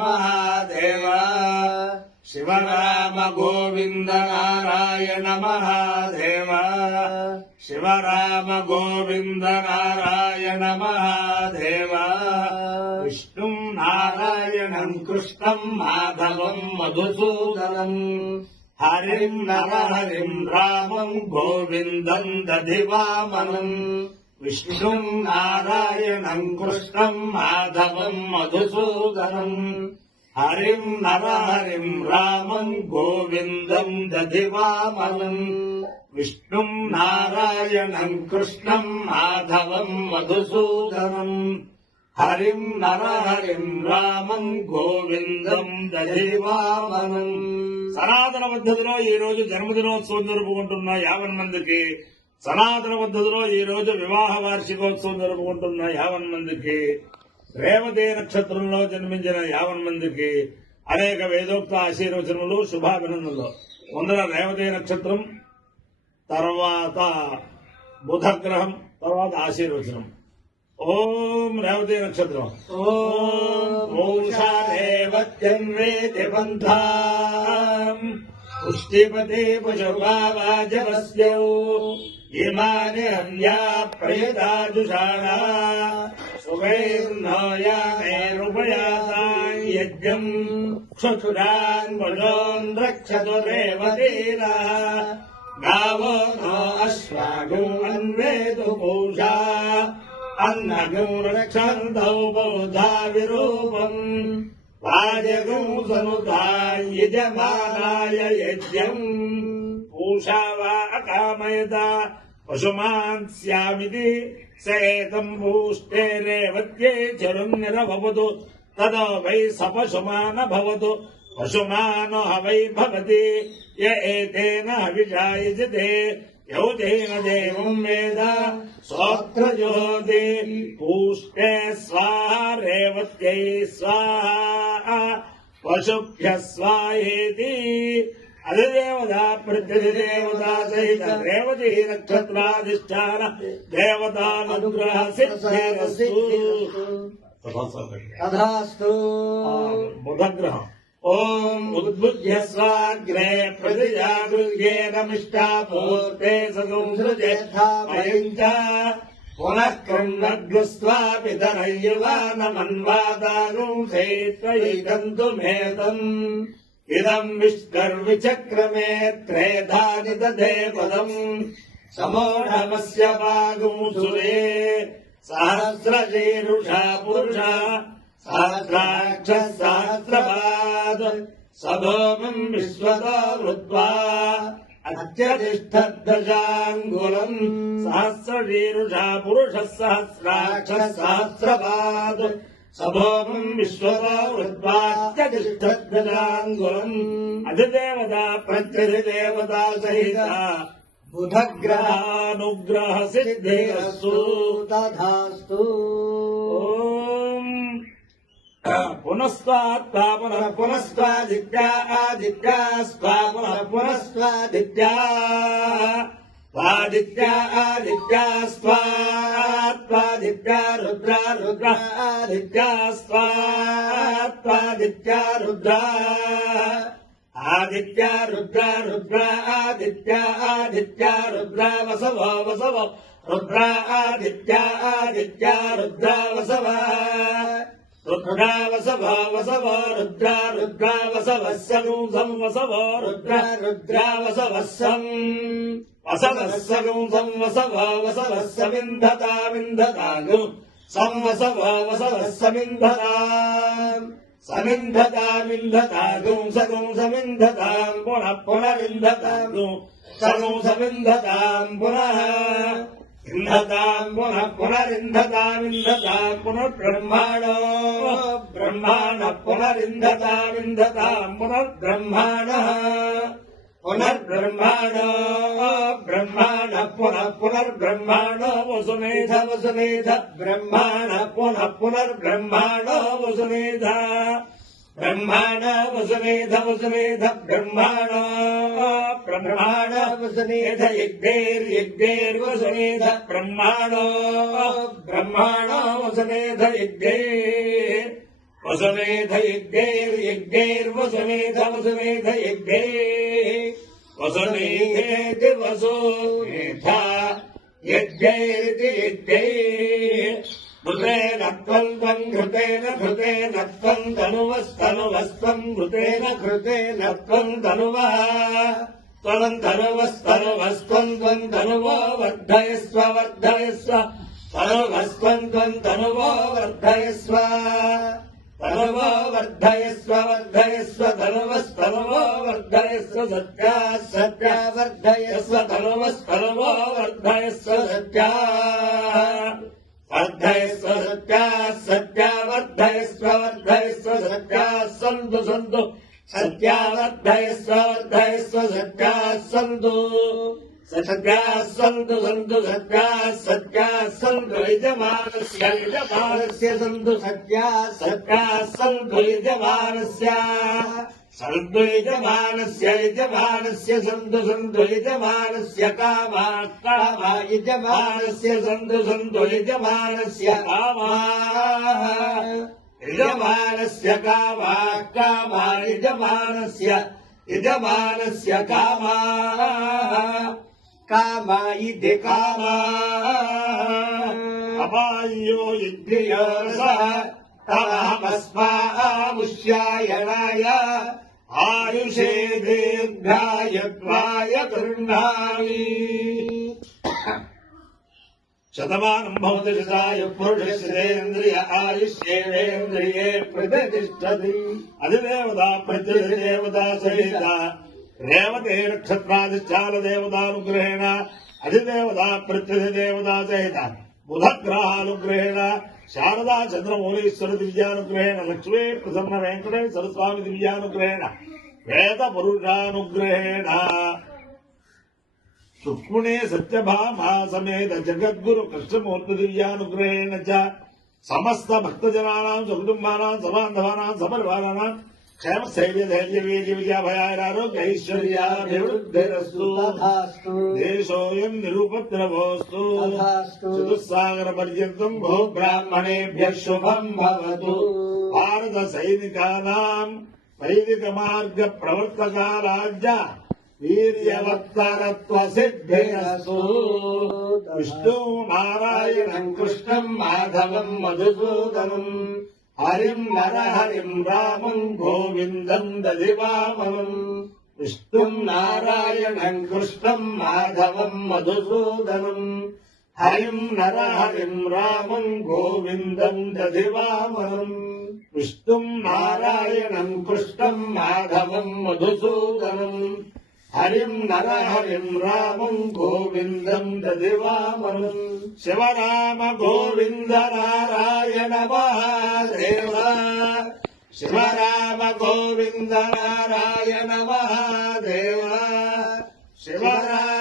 महादेव शिव राम गोविंद नारायण महादेव शिव राम गोविंद नारायण महादेव विष्णुं नारायणं कृष्णं माधवं मधुसूदनं हरिं नरहरिं रामं गोविन्दं दधिवामनम् विष्णुं नारायणं कृष्णं माधवं मधुसूदनं हरिं नरहरिं रामं गोविन्दं दधिवामनम् विष्णुं नारायणं कृष्णं माधवं मधुसूदनं हरिं नरहरिं रामं गोविंदं दधिवामनं సనాతన పద్ధతిలో ఈ రోజు జన్మదినోత్సవం జరుపుకుంటున్న 50 మందికి, సనాతన పద్ధతిలో ఈ రోజు వివాహ వార్షికోత్సవం జరుపుకుంటున్న 50 మందికి, రేవతి నక్షత్రంలో జన్మించిన 50 మందికి అనేక వేదోక్త ఆశీర్వచనములు, శుభాభినందనలు. ముందర రేవతి నక్షత్రం, తర్వాత బుధగ్రహం, తర్వాత ఆశీర్వచనం. ఓం రేవతి నక్షత్రం. ఓం మూషా రేవత్యన్వేతి పంథాం పుష్టిపతే పశుభావాజవస్యౌ ఇమాని హన్యా ప్రేతాజుషాణా సువైర్నోయామేరుపయాసాం యజ్ఞం క్షురాన్ వజోన్ రక్షతు రేవతీరా గావో నో అశ్వాగో అన్వేతు పూషా अन्नगं रक्षन्तौ बहुधा विरूपम् वाजगं सनुताय यजमानाय यज्ञम् पूषा वा अकामयता पशुमान् स्यामिति स एतम् पूष्टे रेवत्यै चरुन्निरभवतु तदो वै स पशुमान भवतु पशुमानो ह वै भवति य एतेन हविषा यजते यौतेन देवं वेद स्वत्र ज्योति पूष्टे स्वाहा रेवत्यै स्वाहा पशुभ्यः स्वाहेति अधिदेवता प्रत्यधिदेवता सहित रेवती नक्षत्राधिष्ठान देवतानुग्रह सिद्धिरस्तु। बुधग्रह ओम उद्बुद्ध्य स्वाग्रे प्रतिजागृह्येनमिष्टापूर्ते सगुंसृजेत्थामयञ्च पुनः क्रन्नग्स्त्वा पितरय्यवानमन्वादागुंसे त्वयिदन्तुमेतम् इदम् विष्कर्विचक्रमे त्रेधानि दधे पदम् समोढमस्य वागुंसुरे सहस्रशीरुषा पुरुषा सहस्राक्ष सहस्रपाद सभोमम् विश्वतो वृत्वा अत्यतिष्ठद्दशाङ्गुलम् सहस्रशीरुषा पुरुषः सहस्राक्ष सहस्रपाद सभोमम् विश्वतो वृत्वा अत्यतिष्ठद्दशाङ्गुलम् अधिदेवता प्रत्यधिदेवता सहिता बुधग्रहानुग्रह सिद्धिरस्तु तथास्तु। पुनस्त्वा पुनः पुनस्त्वादित्या आदित्या स्वा पुनः पुनस्त्वादित्या आदित्या आदित्या स्वादित्या रुद्रा रुद्रा आदित्या स्वादित्या रुद्रा आदित्या रुद्रा रुद्रा आदित्या आदित्या रुद्रा वसवो वसवो रुद्रा आदित्या आदित्या रुद्रा वसव रुद्रा वसवो वसवो रुद्रा रुद्रा वसवः सगुंसं वसवो रुद्रा रुद्रा वसवः सं वसवः सगुंसं वसवो वसवः समिन्धता विन्धतागु सं वसवो वसवः समिन्धताम् समिन्धता विन्धतागुं सगुं समिन्धताम् पुनः पुनरिन्धतागु सगुं समिन्धताम् पुनः इन्धताम् पुनः पुनरिन्धतामिन्धताम् पुनर्ब्रह्माणो ब्रह्माणः पुनरिन्धतामिन्धताम् पुनर्ब्रह्माणः पुनर्ब्रह्माणो ब्रह्माणः पुनः पुनर्ब्रह्माणो वसुमेध वसुमेध ब्रह्माणः पुनः पुनर्ब्रह्माणो वसुमेध ब्रह्माण वसुमेध वसुमेध ब्रह्माण ब्रह्माण वसुमेध यज्ञैर्यज्ञैर्वसुमेध ब्रह्माण ब्रह्माण वसुमेध यज्ञैर् वसुमेध यज्ञैर्यज्ञैर्वसुमेध वसुमेध यज्ञैः वसुमेधेति वसुमेधा यज्ञैरिति यज्ञैः घृतेन त्वं घृतेन घृतेन त्वं तनुवस्तनुवस्त्वं घृतेन घृतेन त्वं तनुवः त्वं तनुवस्तनुवस्त्वं त्वं तनुवो वर्धयस्व वर्धयस्व तनुवस्त्वं त्वं तनुवो वर्धयस्व तनुवो वर्धयस्व वर्धयस्व तनुवस्तनुवो वर्धयस्व सत्या सत्या वर्धयस्व तनुवस्तनुवो वर्धयस्व सत्या वर्धयस्व सत्या सत्या वर्धयस्व वर्धयस्व सत्या सन्तु सन्तु सत्या वर्धयस्व वर्धयस्व सत्या सन्तु सत्या सन्तु सन्तु सत्या सत्या सन्तु यजमानस्य सन्तु सत्या सत्या सन्तु यजमानस्य सन्तु यजमानस्य सन्तु सन्तु यजमानस्य कामा कामा यजमानस्य सन्तु सन्तु यजमानस्य कामा यजमानस्य कामा कामा यजमानस्य कामा कामा इति कामा अपायो यज्ञयोरसः तमहमस्मामुष्यायणाय आयुषे दीर्घाय त्वाय गृह्णामि शतमानं भवति शताय पुरुषस्येन्द्रिय आयुष्येवेन्द्रिये प्रतिष्ठति अधिदेवता प्रत्यधिदेवता सहिता रेवते नक्षत्रादिश्चाल देवतानुग्रहेण अधिदेवता प्रत्यधिदेवता सहित बुधग्रहानुग्रहेण शारदा चंद्रमौलीश्वर दिव्यानुग्रहेण लक्ष्मी प्रसन्न वेंकटेश्वर स्वामी दिव्यानुग्रहेण वेद पुरुषानुग्रहेण सुक्मुने सत्यभामा समेत जगद्गुरु कृष्णमूर्ति दिव्यानुग्रहेण च समस्त भक्तजनानां सुकुटुम्बानां सबान्धवानां सपरिवाराणां क्षेम स्थैर्य धैर्य वीर्य विद्याभयारोग्य ऐश्वर्याभिवृद्धिरस्तु देशोऽयं निरुपद्रवोऽस्तु चतुस्सागर पर्यन्तं भो ब्राह्मणेभ्यः शुभं भवतु भारत सैनिकानां वैदिक मार्ग प्रवर्तकाराज्य वीर्यवत्तरत्व सिद्धिरस्तु विष्णु नारायणं कृष्णं माधवं मधुसूदनं हरिं नरहरिं रामं गोविन्दं दधिवामनं विष्णुं नारायणं कृष्णं माधवं मधुसूदनं हरिं नरहरिं रामं गोविन्दं दधिवामनं विष्णुं नारायणं कृष्णं माधवं मधुसूदनं हरिं नरहरिं रामं गोविन्दं दधिवामनं शिवराम गोविन्द नारायण महादेव शिवराम गोविन्द नारायण महादेव शिवराम